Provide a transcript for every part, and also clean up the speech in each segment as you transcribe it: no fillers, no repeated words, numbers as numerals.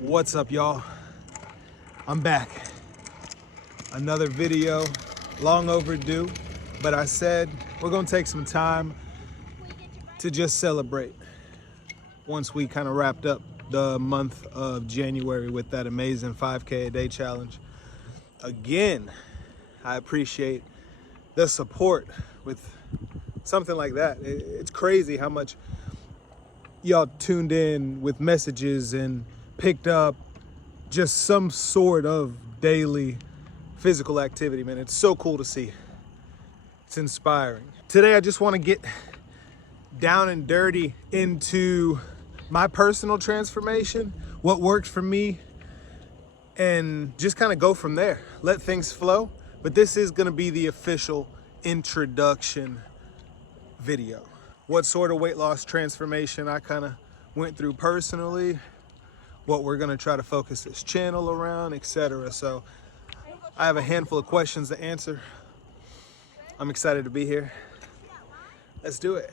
What's up, y'all? I'm back. Another video, long overdue, but I said we're gonna take some time to just celebrate once we kind of wrapped up the month of January with that amazing 5K a day challenge. Again, I appreciate the support with something like that. It's crazy how much y'all tuned in with messages and picked up just some sort of daily physical activity, man. It's so cool to see. It's inspiring. Today, I just want to get down and dirty into my personal transformation, what worked for me, and just kind of go from there. Let things flow. But this is going to be the official introduction video. What sort of weight loss transformation I kind of went through personally, what we're going to try to focus this channel around, etc. So I have a handful of questions to answer. I'm excited to be here. Let's do it.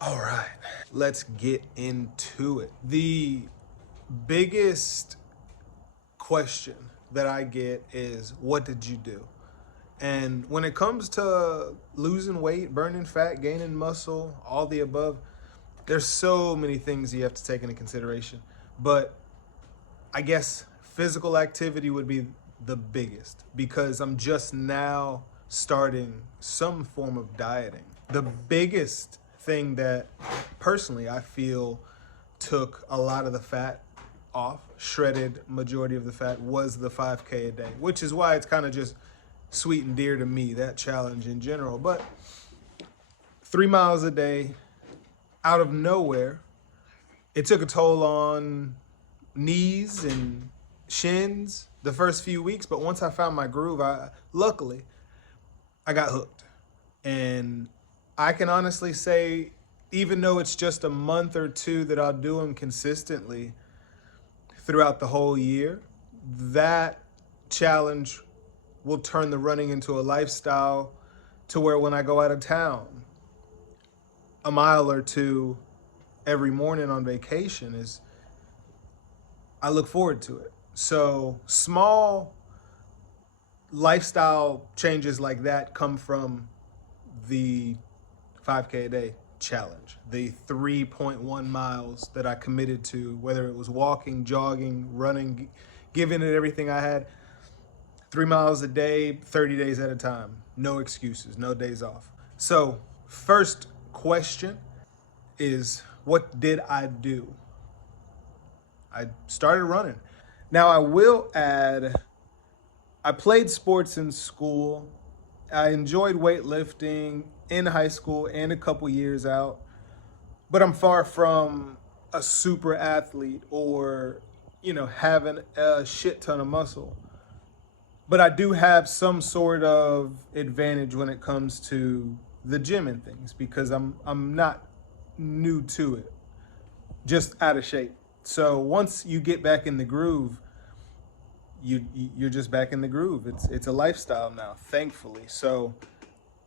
All right, let's get into it. The biggest question that I get is, what did you do? And when it comes to losing weight, burning fat, gaining muscle, all the above, there's so many things you have to take into consideration. But I guess physical activity would be the biggest, because I'm just now starting some form of dieting. The biggest thing that personally I feel took a lot of the fat off, shredded majority of the fat, was the 5K a day, which is why it's kind of just sweet and dear to me, that challenge in general. But 3 miles a day, out of nowhere, it took a toll on knees and shins the first few weeks. But once I found my groove, luckily, I got hooked. And I can honestly say, even though it's just a month or two that I'll do them consistently throughout the whole year, that challenge will turn the running into a lifestyle, to where when I go out of town, a mile or two every morning on vacation I look forward to it. So small lifestyle changes like that come from the 5K a day challenge, the 3.1 miles that I committed to, whether it was walking, jogging, running, giving it everything I had. 3 miles a day, 30 days at a time. No excuses, no days off. So first question is, what did I do? I started running. Now I will add, I played sports in school. I enjoyed weightlifting in high school and a couple years out, but I'm far from a super athlete or, having a shit ton of muscle. But I do have some sort of advantage when it comes to the gym and things, because I'm not new to it, just out of shape. So once you get back in the groove, you're just back in the groove. It's a lifestyle now, thankfully. So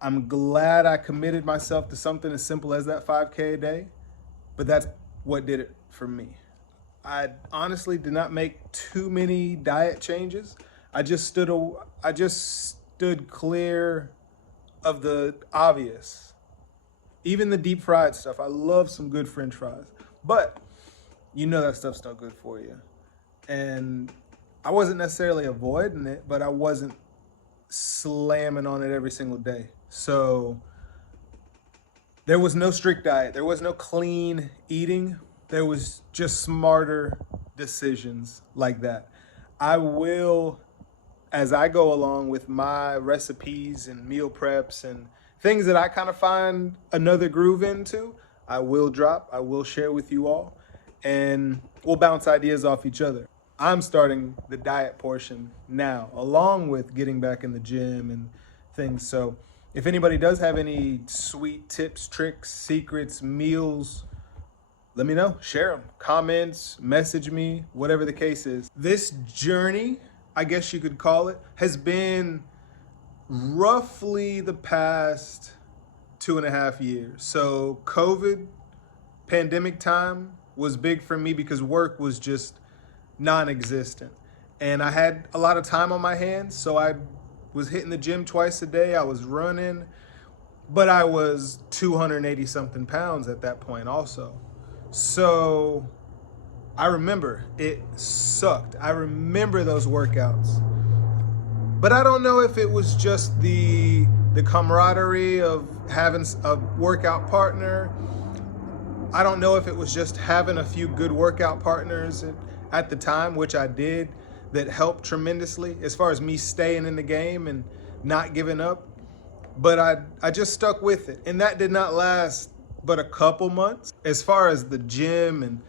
I'm glad I committed myself to something as simple as that 5K a day, but that's what did it for me. I honestly did not make too many diet changes. I just stood clear of the obvious, even the deep fried stuff. I love some good French fries, but that stuff's no good for you. And I wasn't necessarily avoiding it, but I wasn't slamming on it every single day. So there was no strict diet. There was no clean eating. There was just smarter decisions like that. I will, as I go along with my recipes and meal preps and things that I kind of find another groove into, I will share with you all, and we'll bounce ideas off each other. I'm starting the diet portion now, along with getting back in the gym and things. So if anybody does have any sweet tips, tricks, secrets, meals, let me know. Share them. Comments, message me, whatever the case is. This journey, I guess you could call it, has been roughly the past 2.5 years. So COVID, pandemic time was big for me because work was just non-existent. And I had a lot of time on my hands, so I was hitting the gym twice a day. I was running, but I was 280 something pounds at that point also. So I remember it sucked. I remember those workouts. But I don't know if it was just the camaraderie of having a workout partner. I don't know if it was just having a few good workout partners at the time, which I did, that helped tremendously as far as me staying in the game and not giving up. But I just stuck with it. And that did not last but a couple months as far as the gym and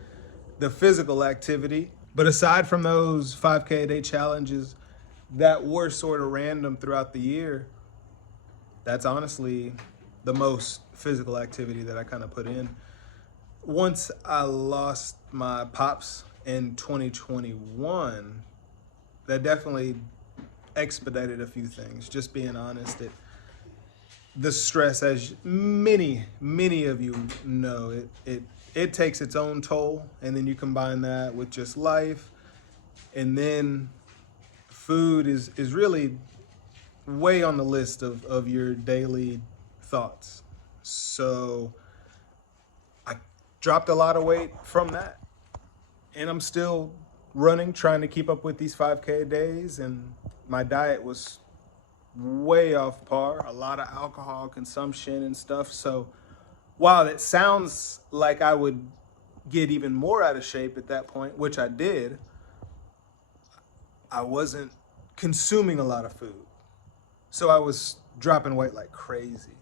the physical activity. But aside from those 5K a day challenges that were sort of random throughout the year, that's honestly the most physical activity that I kind of put in. Once I lost my pops in 2021, that definitely expedited a few things. Just being honest, the stress, as many of you know, it takes its own toll, and then you combine that with just life, and then food is really way on the list of your daily thoughts. So I dropped a lot of weight from that, and I'm still running, trying to keep up with these 5K a days, and my diet was way off par, a lot of alcohol consumption and stuff. So while it sounds like I would get even more out of shape at that point, which I did, I wasn't consuming a lot of food. So I was dropping weight like crazy.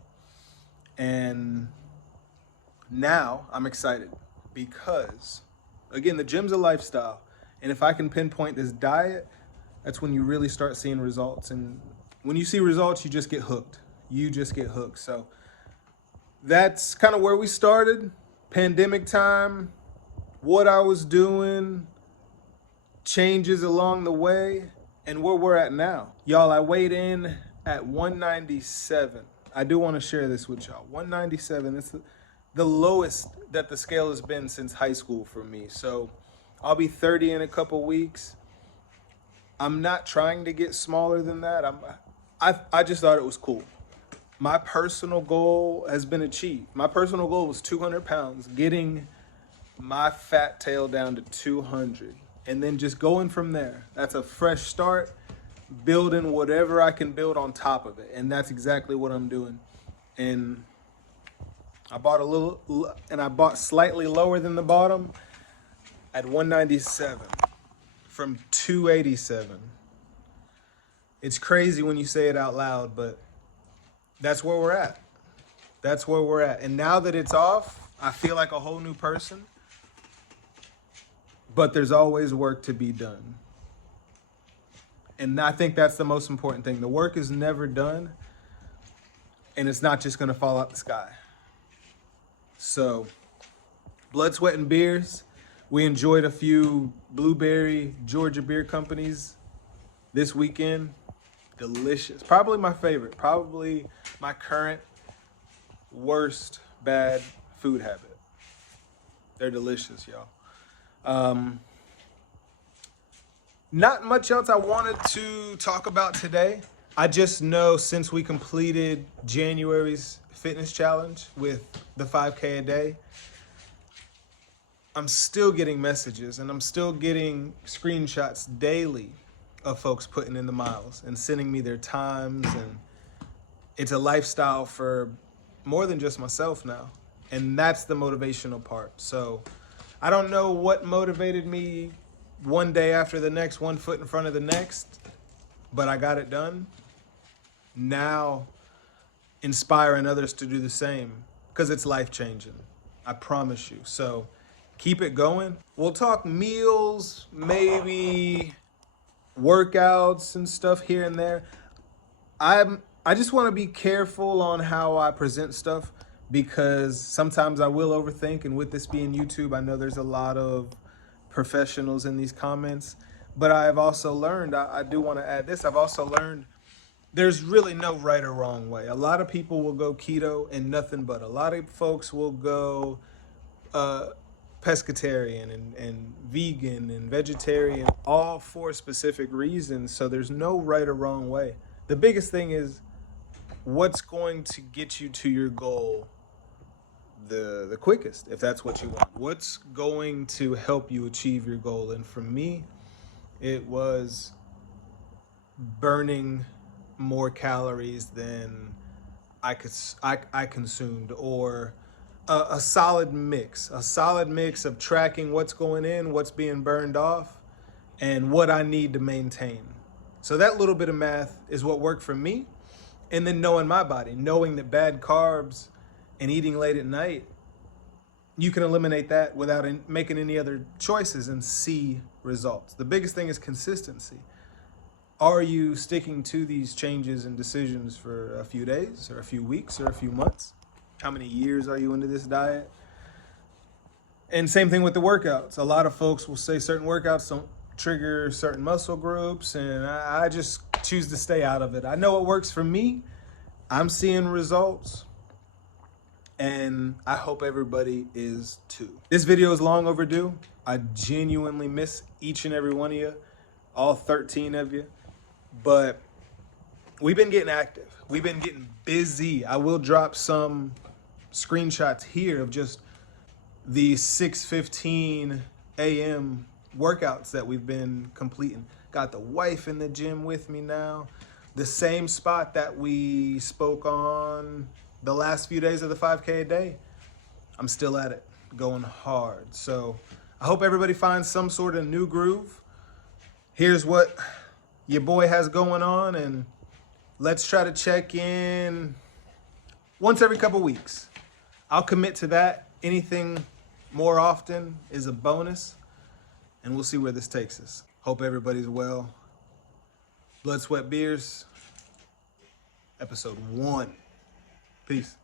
And now I'm excited because, again, the gym's a lifestyle. And if I can pinpoint this diet, that's when you really start seeing results. And when you see results, you just get hooked. You just get hooked. So that's kind of where we started. Pandemic time, what I was doing, changes along the way, and where we're at now. Y'all, I weighed in at 197. I do want to share this with y'all. 197, it's the lowest that the scale has been since high school for me. So I'll be 30 in a couple weeks. I'm not trying to get smaller than that. I just thought it was cool. My personal goal has been achieved. My personal goal was 200 pounds, getting my fat tail down to 200, and then just going from there. That's a fresh start, building whatever I can build on top of it. And that's exactly what I'm doing. And I bought slightly lower than the bottom at 197 from 287. It's crazy when you say it out loud, but that's where we're at. That's where we're at. And now that it's off, I feel like a whole new person. But there's always work to be done. And I think that's the most important thing. The work is never done, and it's not just gonna fall out the sky. So, Blood, Sweat, and Beers. We enjoyed a few Blueberry Georgia beer companies this weekend. Delicious. Probably my favorite. Probably my current worst bad food habit. They're delicious, y'all. Not much else I wanted to talk about today. I just know since we completed January's fitness challenge with the 5K a day, I'm still getting messages and I'm still getting screenshots daily of folks putting in the miles and sending me their times. And it's a lifestyle for more than just myself now. And that's the motivational part. So I don't know what motivated me one day after the next, one foot in front of the next, but I got it done. Now inspiring others to do the same, because it's life-changing. I promise you. So keep it going. We'll talk meals, maybe workouts and stuff here and there. I just want to be careful on how I present stuff, because sometimes I will overthink. And with this being YouTube, I know there's a lot of professionals in these comments, but I've also learned, I do want to add this, I've also learned there's really no right or wrong way. A lot of people will go keto and nothing but. A lot of folks will go uh, pescatarian and vegan and vegetarian, all for specific reasons. So there's no right or wrong way. The biggest thing is what's going to get you to your goal the quickest, if that's what you want. What's going to help you achieve your goal? And for me, it was burning more calories than I consumed, or a solid mix of tracking what's going in, what's being burned off, and what I need to maintain. So that little bit of math is what worked for me. And then knowing my body, knowing that bad carbs and eating late at night, you can eliminate that without making any other choices and see results. The biggest thing is consistency. Are you sticking to these changes and decisions for a few days or a few weeks or a few months? How many years are you into this diet? And same thing with the workouts. A lot of folks will say certain workouts don't trigger certain muscle groups, and I just choose to stay out of it. I know what works for me. I'm seeing results, and I hope everybody is too. This video is long overdue. I genuinely miss each and every one of you, all 13 of you. But we've been getting active. We've been getting busy. I will drop some screenshots here of just the 6:15 a.m. workouts that we've been completing. Got the wife in the gym with me now. The same spot that we spoke on the last few days of the 5K a day. I'm still at it, going hard. So I hope everybody finds some sort of new groove. Here's what your boy has going on, and let's try to check in once every couple weeks. I'll commit to that. Anything more often is a bonus, and we'll see where this takes us. Hope everybody's well. Blood, Sweat, Beers, episode 1. Peace.